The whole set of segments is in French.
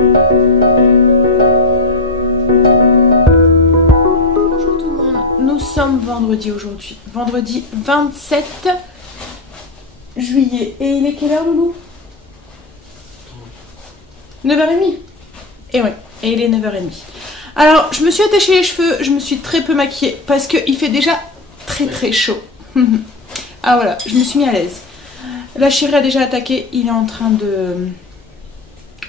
Bonjour tout le monde, nous sommes vendredi aujourd'hui, vendredi 27 juillet. Et il est quelle heure, Loulou? 9h30. Et ouais, et il est 9h30. Alors, je me suis attaché les cheveux, je me suis très peu maquillée parce qu'il fait déjà très chaud. Ah voilà, je me suis mis à l'aise. La chérie a déjà attaqué, il est en train de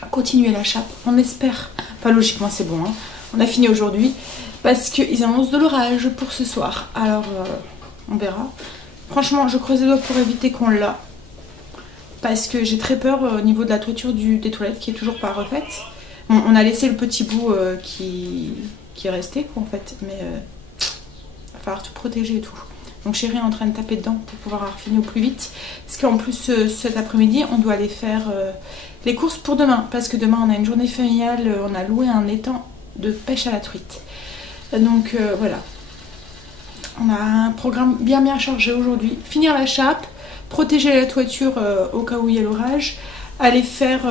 continuer la chape. On espère, pas logiquement c'est bon, hein. On a fini aujourd'hui parce qu'ils annoncent de l'orage pour ce soir. Alors, on verra. Franchement, je creuse les doigts pour éviter qu'on l'a. Parce que j'ai très peur au niveau de la toiture des toilettes qui est toujours pas refaite. Bon, on a laissé le petit bout qui est resté quoi, en fait. Mais il va falloir tout protéger et tout. Donc chérie est en train de taper dedans pour pouvoir finir au plus vite. Parce qu'en plus cet après-midi on doit aller faire les courses pour demain. Parce que demain on a une journée familiale, on a loué un étang de pêche à la truite. Donc voilà. On a un programme bien chargé aujourd'hui. Finir la chape, protéger la toiture au cas où il y a l'orage. Aller faire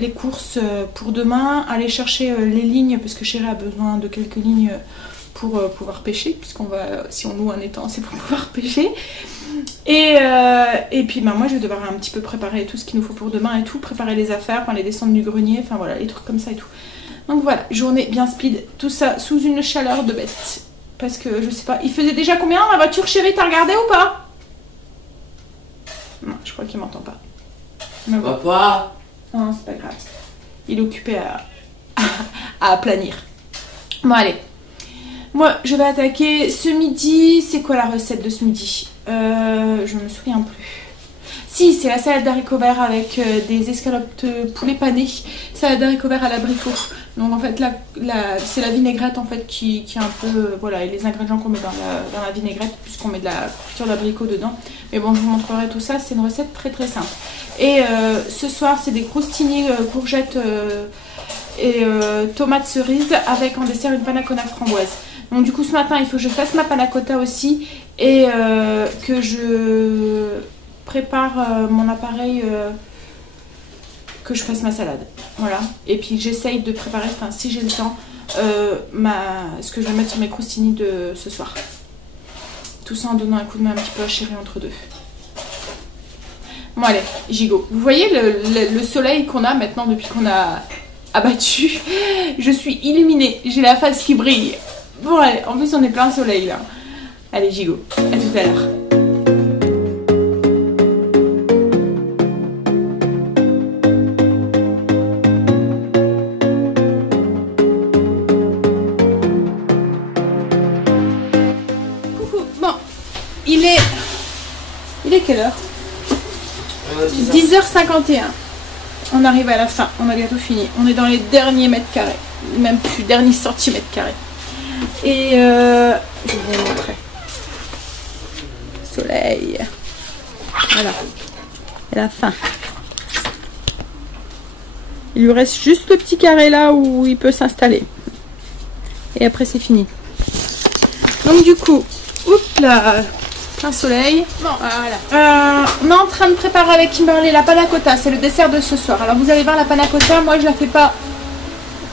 les courses pour demain. Aller chercher les lignes parce que chérie a besoin de quelques lignes pour pouvoir pêcher, puisqu'on va, si on loue un étang, c'est pour pouvoir pêcher. Et puis moi je vais devoir un petit peu préparer tout ce qu'il nous faut pour demain et tout, préparer les affaires, enfin les descentes du grenier, enfin voilà, les trucs comme ça et tout. Donc voilà, journée bien speed, tout ça sous une chaleur de bête. Parce que je sais pas, il faisait déjà combien la voiture chérie, t'as regardé ou pas? Non, je crois qu'il m'entend pas. Bon. Papa. Non, c'est pas grave. Il est occupé à aplanir. Bon allez. Moi, je vais attaquer ce midi. C'est quoi la recette de ce midi? Je me souviens plus. Si, c'est la salade d'haricots verts avec des escalopes de poulet pané. Salade d'haricots verts à l'abricot. Donc en fait, c'est la vinaigrette en fait qui est un peu... voilà, et les ingrédients qu'on met dans la vinaigrette, puisqu'on met de la confiture d'abricot dedans. Mais bon, je vous montrerai tout ça. C'est une recette très simple. Et ce soir, c'est des croustini courgettes et tomates cerises avec en dessert une panna cotta framboise. Donc du coup ce matin il faut que je fasse ma panna cotta aussi et que je prépare mon appareil, que je fasse ma salade. Voilà. Et puis j'essaye de préparer, enfin si j'ai le temps, ce que je vais mettre sur mes croustini de ce soir. Tout ça en donnant un coup de main un petit peu à chérie entre deux. Bon allez, gigot. Vous voyez le soleil qu'on a maintenant depuis qu'on a abattu? Je suis illuminée, j'ai la face qui brille. Bon allez, en plus on est plein soleil là. Allez gigot, à tout à l'heure. Coucou, bon, il est quelle heure? 10h51. On arrive à la fin, on a bientôt fini. On est dans les derniers mètres carrés, même plus, derniers centimètres carrés. Et je vais vous montrer. Soleil. Voilà. Et la fin. Il lui reste juste le petit carré là où il peut s'installer. Et après c'est fini. Donc du coup, oups là, plein soleil. Bon, voilà. On est en train de préparer avec Kimberly la panna cotta. C'est le dessert de ce soir. Alors vous allez voir la panna cotta, moi je la fais pas.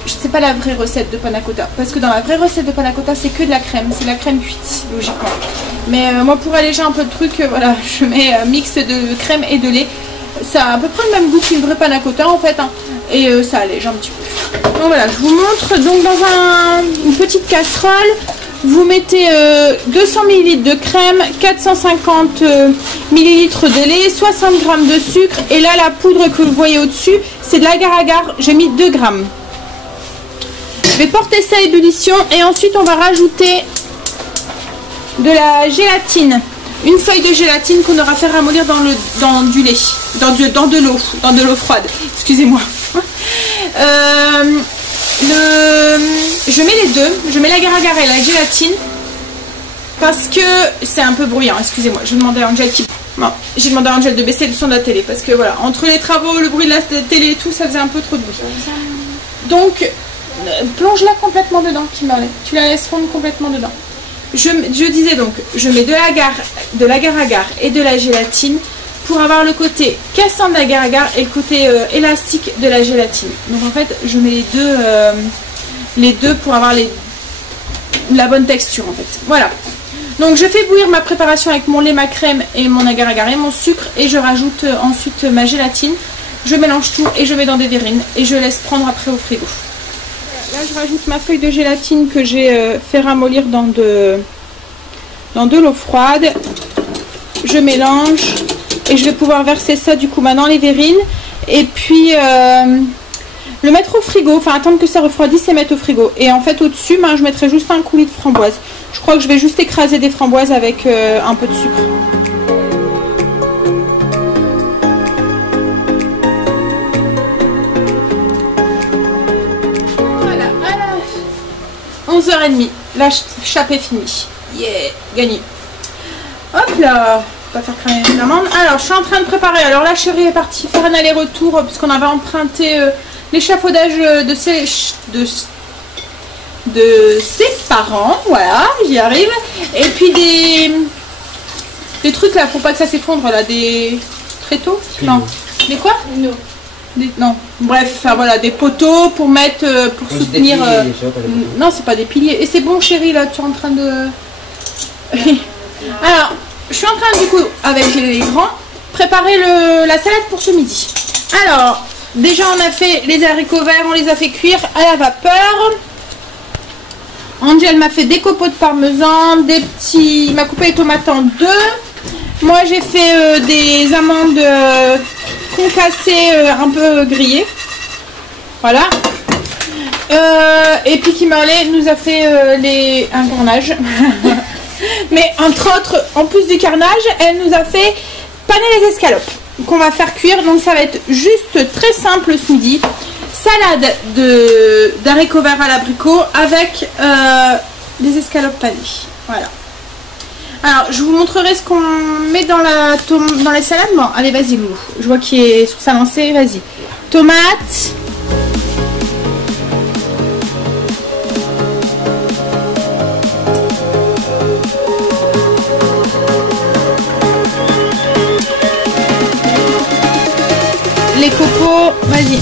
C'est pas la vraie recette de panna cotta, parce que dans la vraie recette de panna cotta c'est que de la crème, c'est de la crème cuite logiquement. Mais moi pour alléger un peu le truc, voilà, je mets un mix de crème et de lait. Ça a à peu près le même goût qu'une vraie panna cotta en fait, hein, et ça allège un petit peu. Donc voilà, je vous montre. Donc dans une petite casserole, vous mettez 200 ml de crème, 450 ml de lait, 60 g de sucre, et là la poudre que vous voyez au-dessus, c'est de l'agar-agar, j'ai mis 2 g. Je vais porter ça à ébullition et ensuite on va rajouter de la gélatine. Une feuille de gélatine qu'on aura fait ramollir dans du lait, dans de l'eau froide. Excusez-moi. Je mets les deux, je mets l'agar-agar et la gélatine parce que c'est un peu bruyant. Excusez-moi, je vais demander à Angel bon, j'ai demandé à Angel de baisser le son de la télé parce que voilà, entre les travaux, le bruit de la télé et tout, ça faisait un peu trop de bruit. Donc plonge-la complètement dedans, Kimberly. Tu la laisses fondre complètement dedans. Je disais donc, je mets de l'agar-agar et de la gélatine pour avoir le côté cassant de l'agar-agar et le côté élastique de la gélatine. Donc en fait, je mets les deux pour avoir la bonne texture en fait. Voilà. Donc je fais bouillir ma préparation avec mon lait, ma crème et mon agar-agar et mon sucre et je rajoute ensuite ma gélatine. Je mélange tout et je mets dans des verrines et je laisse prendre après au frigo. Là je rajoute ma feuille de gélatine que j'ai fait ramollir dans de l'eau froide. Je mélange et je vais pouvoir verser ça du coup dans les verrines et puis le mettre au frigo, enfin attendre que ça refroidisse et mettre au frigo. Et en fait au-dessus, je mettrai juste un coulis de framboise. Je crois que je vais juste écraser des framboises avec un peu de sucre. Voilà, 11h30, la chape est finie. Yeah, gagné. Hop là, on va faire cramer les amandes. Alors je suis en train de préparer, alors là chérie est partie faire un aller-retour parce qu'on avait emprunté l'échafaudage de ses parents, voilà, j'y arrive. Et puis des trucs là, pour pas que ça s'effondre là, des tréteaux. Non, des quoi? Non, bref, enfin, voilà, des poteaux pour mettre, pour soutenir. Non, c'est pas des piliers. Et c'est bon chérie, là, tu es en train de... Alors, je suis en train du coup, avec les grands, préparer la salade pour ce midi. Alors, déjà on a fait les haricots verts, on les a fait cuire à la vapeur. Angel m'a fait des copeaux de parmesan, il m'a coupé les tomates en deux. Moi j'ai fait des amandes concassées un peu grillées. Voilà. Et puis Kimberley nous a fait un carnage. Mais entre autres, en plus du carnage, elle nous a fait paner les escalopes qu'on va faire cuire. Donc ça va être juste très simple ce midi. Salade d'haricots verts à l'abricot avec des escalopes panées. Voilà. Alors je vous montrerai ce qu'on met dans les salades. Bon, allez vas-y Loulou. Je vois qu'il est sur sa lancée, vas-y. Tomates. Les copeaux, vas-y.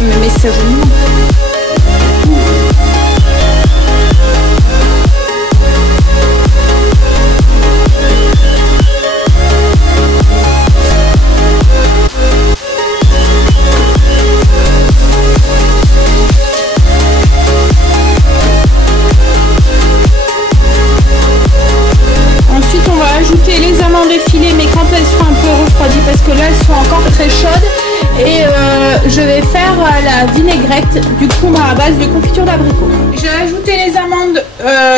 Mais ça joliment. Ensuite on va ajouter les amandes effilées, mais quand elles seront un peu refroidies parce que là elles sont encore très chaudes. Et je vais faire la vinaigrette du coup à base de confiture d'abricot. J'ai ajouté les amandes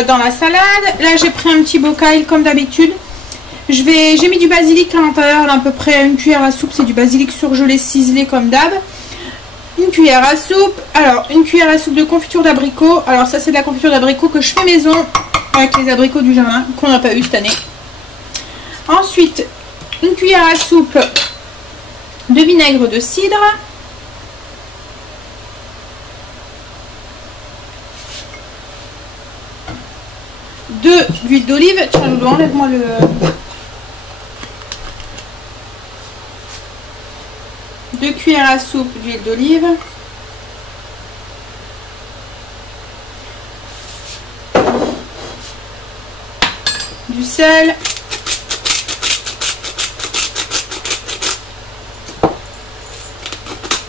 dans la salade. Là j'ai pris un petit bocal comme d'habitude. J'ai mis du basilic à l'intérieur, à peu près une cuillère à soupe. C'est du basilic surgelé ciselé comme d'hab. Une cuillère à soupe. Alors une cuillère à soupe de confiture d'abricot. Alors ça c'est de la confiture d'abricot que je fais maison avec les abricots du jardin qu'on n'a pas eu cette année. Ensuite une cuillère à soupe de vinaigre de cidre, d'huile d'olive. Tiens Loulou, enlève-moi le... Deux cuillères à soupe d'huile d'olive. Du sel.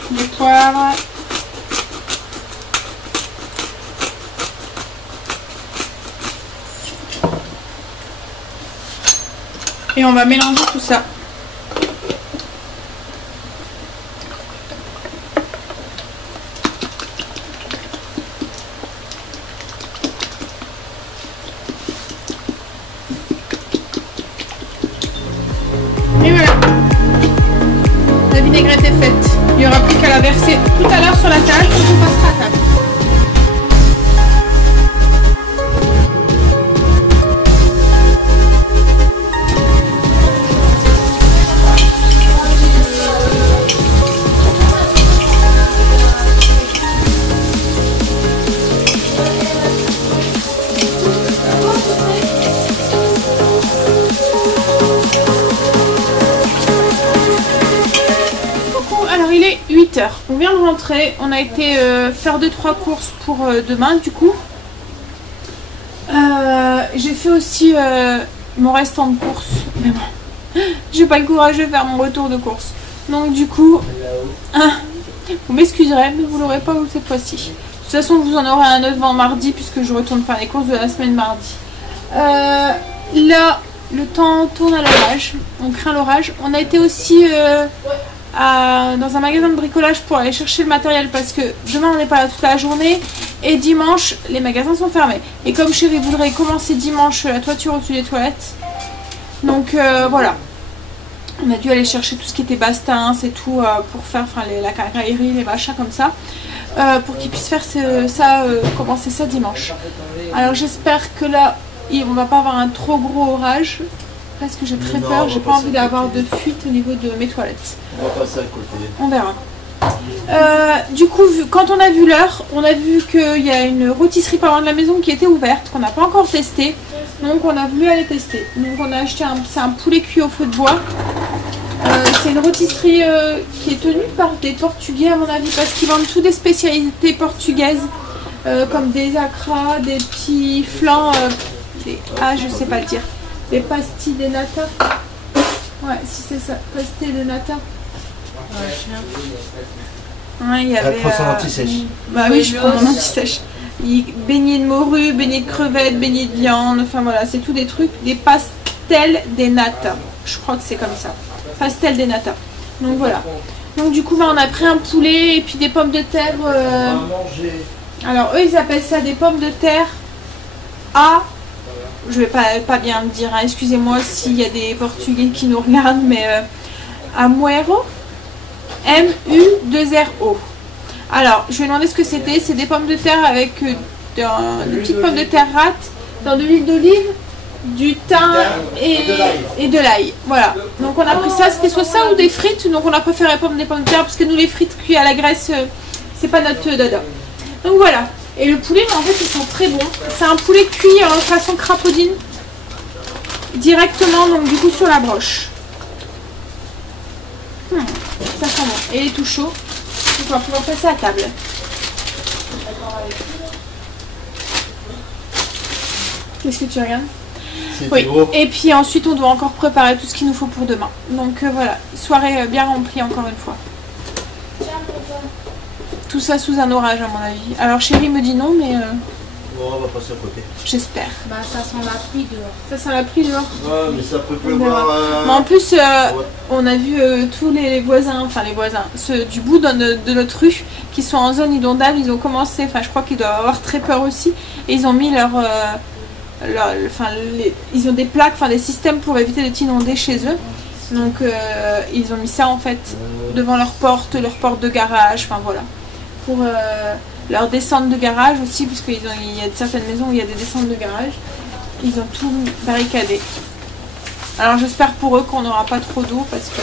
Du poivre. Et on va mélanger tout ça. Et voilà. La vinaigrette est faite. Il n'y aura plus qu'à la verser tout à l'heure sur la table et on passera à table. 8 h. On vient de rentrer. On a été faire 2-3 courses pour demain du coup. J'ai fait aussi mon restant de courses. Mais bon, j'ai pas le courage de faire mon retour de course. Donc du coup, vous m'excuserez, mais vous l'aurez pas cette fois-ci. De toute façon, vous en aurez un autre vent mardi puisque je retourne faire les courses de la semaine mardi. Là, le temps tourne à l'orage. On craint l'orage. On a été aussi dans un magasin de bricolage pour aller chercher le matériel parce que demain on n'est pas là toute la journée et dimanche les magasins sont fermés. Et comme chérie voudrait commencer dimanche la toiture au-dessus des toilettes, donc voilà. On a dû aller chercher tout ce qui était bastins et tout pour faire la quincaillerie, les machins comme ça. Pour qu'ils puissent faire commencer ça dimanche. Alors j'espère que là, on va pas avoir un trop gros orage. Parce que j'ai très peur, j'ai pas envie d'avoir de fuite au niveau de mes toilettes. On va passer à côté. On verra. Du coup, quand on a vu l'heure, on a vu qu'il y a une rôtisserie pas loin de la maison qui était ouverte, qu'on n'a pas encore testé. Donc on a voulu aller tester. Donc on a acheté un poulet cuit au feu de bois. C'est une rôtisserie qui est tenue par des Portugais à mon avis parce qu'ils vendent toutes des spécialités portugaises comme des acras, des petits flancs, je sais pas le dire, des pastilles de nata. Ouais, si c'est ça, pastilles de nata. Ouais, il y avait. Elle prend son anti-sèche. Bah oui, je prends mon anti-sèche. Beignets de morue, beignets de crevettes, beignets de viande, enfin voilà, c'est tout des trucs, des pastels des nata. Je crois que c'est comme ça. Pastel des nata. Donc voilà. Donc du coup, on a pris un poulet et puis des pommes de terre. Alors eux, ils appellent ça des pommes de terre à. Je vais pas bien me dire, hein. Excusez-moi s'il y a des Portugais qui nous regardent, mais Amuero, M-U-2-R-O. Alors, je vais demander ce que c'était. C'est des pommes de terre avec des petites pommes de terre rates dans de l'huile d'olive, du thym et de l'ail. Voilà. Donc on a pris ça. C'était soit ça ou des frites. Donc on a préféré des pommes de terre parce que nous les frites cuites à la graisse, c'est pas notre dada. Donc voilà. Et le poulet, en fait, ils sont très bons. C'est un poulet cuit en façon crapaudine. Directement, donc du coup, sur la broche. Ça sent bon. Et il est tout chaud. Donc on va pouvoir passer à table. Qu'est-ce que tu regardes? Oui. Et puis ensuite, on doit encore préparer tout ce qu'il nous faut pour demain. Donc voilà, soirée bien remplie encore une fois. Tout ça sous un orage à mon avis. Alors chérie me dit non, mais Bon, on va passer à côté. J'espère. Bah ça sent la pluie dehors. Ça sent la pluie dehors. Ouais, mais ça peut pleuvoir. Mais en plus, on a vu tous les voisins, enfin les voisins, ceux du bout de notre rue qui sont en zone inondable, ils ont commencé, enfin je crois qu'ils doivent avoir très peur aussi, et ils ont mis ils ont des plaques, enfin des systèmes pour éviter d'être inondés chez eux. Donc ils ont mis ça en fait devant leur porte de garage, enfin voilà. Pour leur descente de garage aussi, puisqu'il y a certaines maisons où il y a des descentes de garage. Ils ont tout barricadé. Alors j'espère pour eux qu'on n'aura pas trop d'eau parce que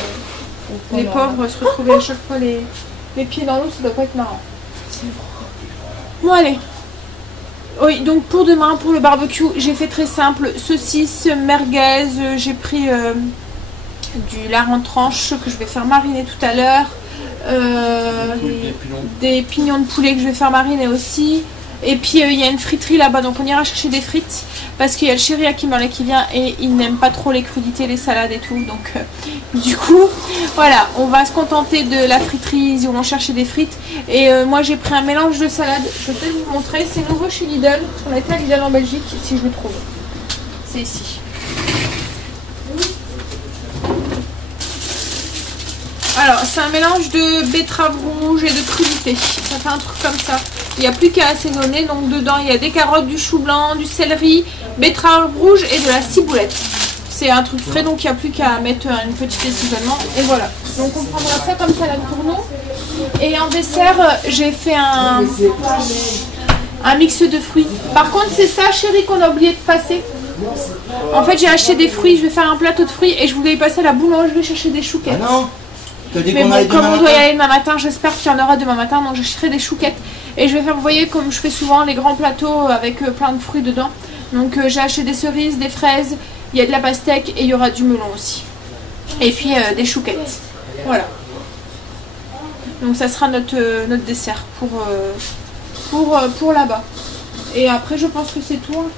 les pauvres se retrouver à chaque fois les pieds dans l'eau, ça doit pas être marrant. Bon allez. Oui, donc pour demain, pour le barbecue, j'ai fait très simple. Saucisse, merguez, j'ai pris du lard en tranches que je vais faire mariner tout à l'heure. Des pignons de poulet que je vais faire mariner aussi. Et puis il y a une friterie là-bas, donc on ira chercher des frites parce qu'il y a le chéri Akimale qui vient et il n'aime pas trop les crudités, les salades et tout. Donc du coup, voilà, on va se contenter de la friterie, ils iront chercher des frites. Et moi j'ai pris un mélange de salade, je vais peut-être vous montrer, c'est nouveau chez Lidl, parce qu'on a été à Lidl en Belgique, si je le trouve. C'est ici. Alors, c'est un mélange de betterave rouge et de crudité. Ça fait un truc comme ça. Il n'y a plus qu'à assaisonner. Donc, dedans, il y a des carottes, du chou blanc, du céleri, betterave rouge et de la ciboulette. C'est un truc frais, donc il n'y a plus qu'à mettre une petite assaisonnement. Et voilà. Donc, on prendra ça comme salade pour nous. Et en dessert, j'ai fait un mix de fruits. Par contre, c'est ça, chérie, qu'on a oublié de passer. En fait, j'ai acheté des fruits. Je vais faire un plateau de fruits et je voulais y passer à la boulangerie chercher des chouquettes. Ah non. Mais bon, comme on doit y aller demain matin, j'espère qu'il y en aura demain matin, donc j'achèterai des chouquettes. Et je vais faire, vous voyez, comme je fais souvent, les grands plateaux avec plein de fruits dedans. Donc j'ai acheté des cerises, des fraises, il y a de la pastèque et il y aura du melon aussi. Et puis des chouquettes. Voilà. Donc ça sera notre dessert pour là-bas. Et après je pense que c'est tout. Hein.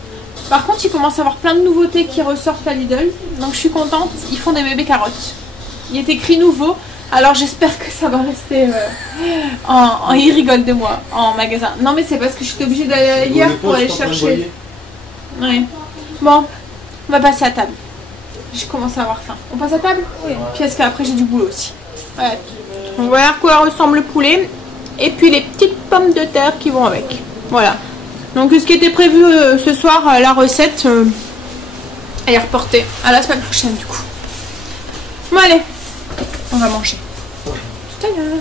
Par contre il commence à y avoir plein de nouveautés qui ressortent à Lidl. Donc je suis contente, ils font des bébés carottes. Il est écrit nouveau. Alors j'espère que ça va rester ils rigolent de moi en magasin. Non mais c'est parce que j'étais obligée d'aller hier pour aller chercher. Ouais. Bon, on va passer à table. Je commence à avoir faim. On passe à table? Oui. Puis parce qu'après j'ai du boulot aussi. Ouais. On va voir à quoi ressemble le poulet. Et puis les petites pommes de terre qui vont avec. Voilà. Donc ce qui était prévu ce soir, la recette, elle est reportée à la semaine prochaine du coup. Bon allez, on va manger. Tout à l'heure.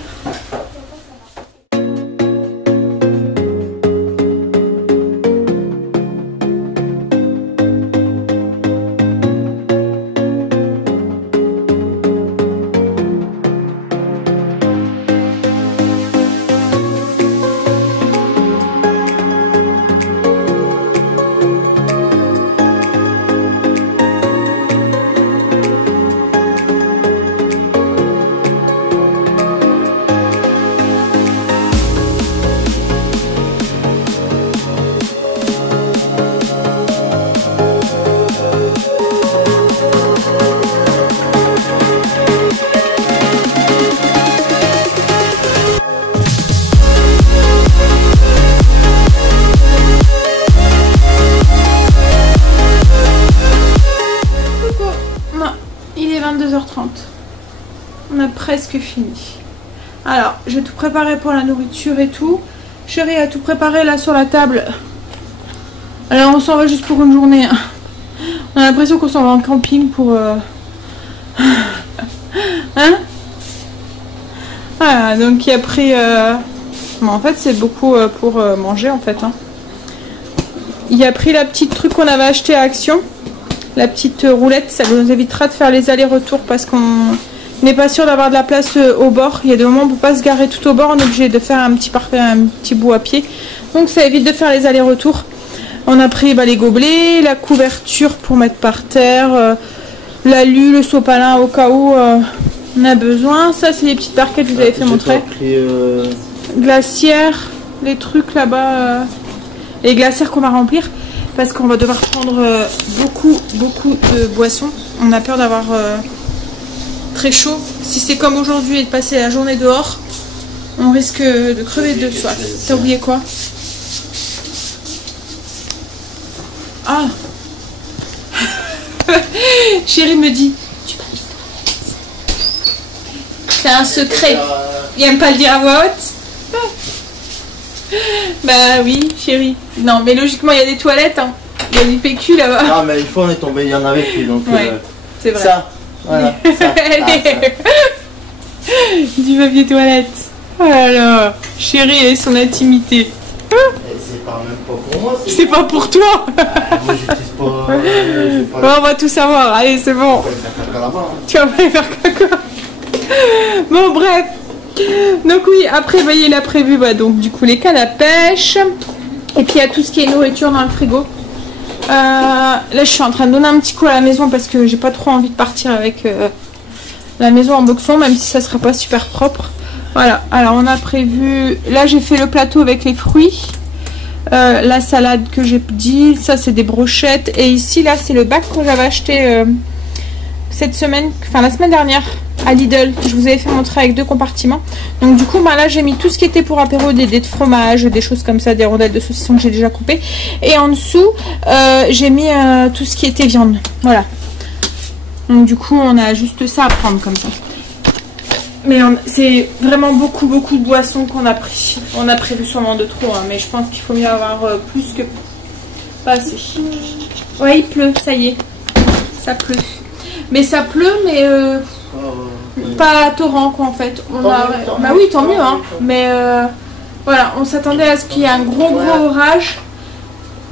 On a presque fini. Alors, j'ai tout préparé pour la nourriture et tout. Chérie a tout préparé là sur la table. Alors, on s'en va juste pour une journée. On a l'impression qu'on s'en va en camping pour... Hein? Voilà, donc il a pris... Bon, en fait, c'est beaucoup pour manger, en fait. Hein. Il a pris la petite truc qu'on avait acheté à Action. La petite roulette, ça nous évitera de faire les allers-retours parce qu'on n'est pas sûr d'avoir de la place au bord. Il y a des moments où on ne peut pas se garer tout au bord, on est obligé de faire un petit bout à pied. Donc ça évite de faire les allers-retours. On a pris les gobelets, la couverture pour mettre par terre, l'alu, le sopalin au cas où on a besoin. Ça c'est les petites barquettes que je vous avais fait montrer. Glacière, les trucs là-bas, les glacières qu'on va remplir. Parce qu'on va devoir prendre beaucoup de boissons. On a peur d'avoir très chaud. Si c'est comme aujourd'hui et de passer la journée dehors, on risque de crever de soif. T'as oublié quoi? Ah. Chérie me dit, tu parles. C'est un secret. Il aime pas le dire à voix haute. Bah oui, chérie. Non, mais logiquement, il y a des toilettes. Hein. Il y a du PQ là-bas. Non, mais une fois, on est tombé, il y en avait plus. Donc, ouais, c'est vrai. Ça, voilà. Ça. Du papier toilette. Alors, chérie et son intimité. C'est pas même pas pour moi. C'est pas pour toi. Moi, j'utilise pas. Bon, on va tout savoir. Allez, c'est bon. Tu vas pas aller faire caca. Bon, bref. Donc oui, après, voyez, il a prévu donc du coup les cannes à pêche. Et puis il y a tout ce qui est nourriture dans le frigo. Là, je suis en train de donner un petit coup à la maison parce que j'ai pas trop envie de partir avec la maison en boxon, même si ça sera pas super propre. Voilà, alors on a prévu... Là, j'ai fait le plateau avec les fruits. La salade que j'ai dit, ça c'est des brochettes. Et ici, là, c'est le bac que j'avais acheté cette semaine, enfin la semaine dernière à Lidl, que je vous avais fait montrer avec 2 compartiments. Donc du coup là j'ai mis tout ce qui était pour apéro, des dés de fromage, des choses comme ça, des rondelles de saucisson que j'ai déjà coupées, et en dessous j'ai mis tout ce qui était viande. Voilà, donc du coup on a juste ça à prendre comme ça. Mais c'est vraiment beaucoup de boissons qu'on a pris. On a prévu sûrement de trop, hein, mais je pense qu'il faut mieux avoir plus que pas assez. Ouais, il pleut, ça y est, ça pleut. Mais ça pleut, mais pas à torrent quoi en fait. Bah oui, tant mieux, hein. Mais voilà, on s'attendait à ce qu'il y ait un gros orage.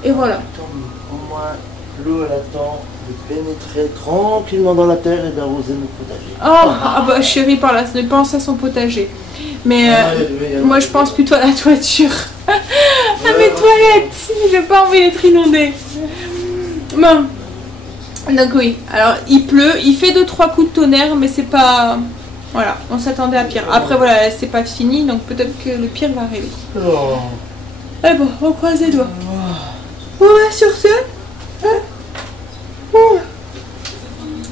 Et voilà. Au moins, l'eau elle attend de pénétrer tranquillement dans la terre et d'arroser nos potagers. Oh, ah bah chérie, par là, ne pense à son potager. Mais moi je pense plutôt à la toiture. À mes toilettes. J'ai pas envie d'être inondée. Bon. Donc oui, alors il pleut, il fait 2-3 coups de tonnerre, mais c'est pas... Voilà, on s'attendait à pire. Après voilà, c'est pas fini, donc peut-être que le pire va arriver. Oh. Eh bon, on croise les doigts. Ouais, sur ce,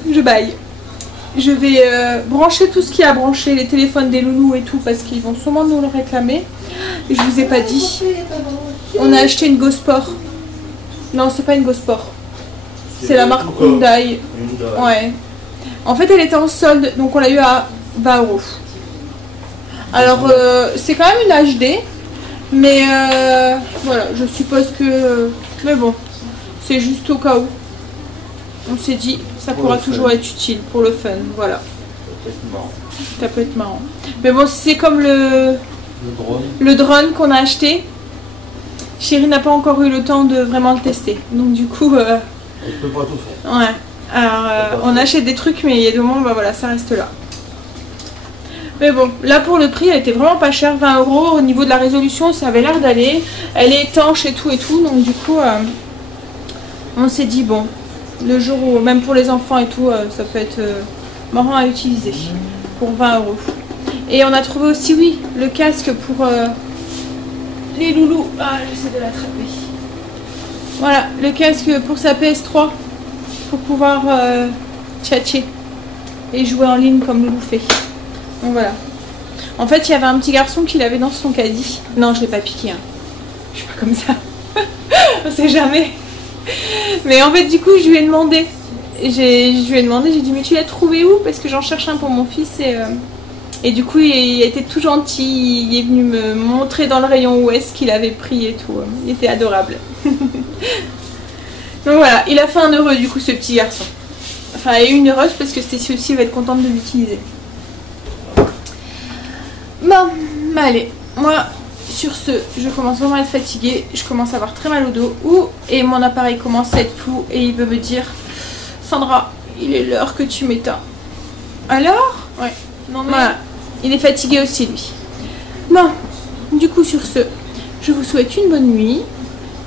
je baille. Je vais brancher tout ce qu'il y a à brancher, les téléphones des loulous et tout, parce qu'ils vont sûrement nous le réclamer. Je vous ai pas dit. On a acheté une Gosport. Non, c'est pas une Gosport. C'est la marque Hyundai. Ouais. En fait, elle était en solde, donc on l'a eu à 20 €. Alors, c'est quand même une HD. Mais voilà, je suppose que... mais bon, c'est juste au cas où. On s'est dit, ça pourra toujours être utile pour le fun, voilà. Ça peut être marrant. Mais bon, c'est comme le drone qu'on a acheté. Chérie n'a pas encore eu le temps de vraiment le tester. Donc du coup... Je peux pas tout faire. Ouais. Alors, on achète des trucs, mais il y a des moments, bah voilà, ça reste là. Mais bon, là pour le prix, elle était vraiment pas chère, 20 €. Au niveau de la résolution, ça avait l'air d'aller. Elle est étanche et tout. Donc du coup, on s'est dit, bon, le jour où, même pour les enfants et tout, ça peut être marrant à utiliser pour 20 €. Et on a trouvé aussi, oui, le casque pour les loulous. Ah, j'essaie de l'attraper. Voilà, le casque pour sa PS3 pour pouvoir tchatcher et jouer en ligne comme Loulou fait. Donc voilà. En fait, il y avait un petit garçon qui l'avait dans son caddie. Non, je l'ai pas piqué. Hein. Je suis pas comme ça. On sait jamais. Mais en fait, du coup, je lui ai demandé. J'ai dit, mais tu l'as trouvé où? Parce que j'en cherche un pour mon fils. Et du coup, il était tout gentil. Il est venu me montrer dans le rayon où est-ce qu'il avait pris et tout. Il était adorable. Donc voilà, il a fait un heureux du coup, ce petit garçon. Enfin, et une heureuse parce que Stécie aussi va être contente de l'utiliser. Bon, bah allez, moi sur ce, je commence vraiment à être fatiguée, je commence à avoir très mal au dos, et mon appareil commence à être flou et il veut me dire, Sandra, il est l'heure que tu m'éteins. Alors? Ouais. Non mais... Voilà, il est fatigué aussi lui. Bon, du coup sur ce, je vous souhaite une bonne nuit,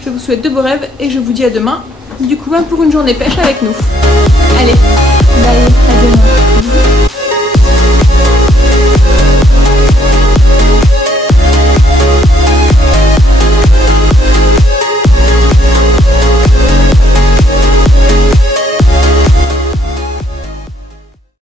je vous souhaite de beaux rêves et je vous dis à demain, du coup pour une journée pêche avec nous. Allez, bye, à demain.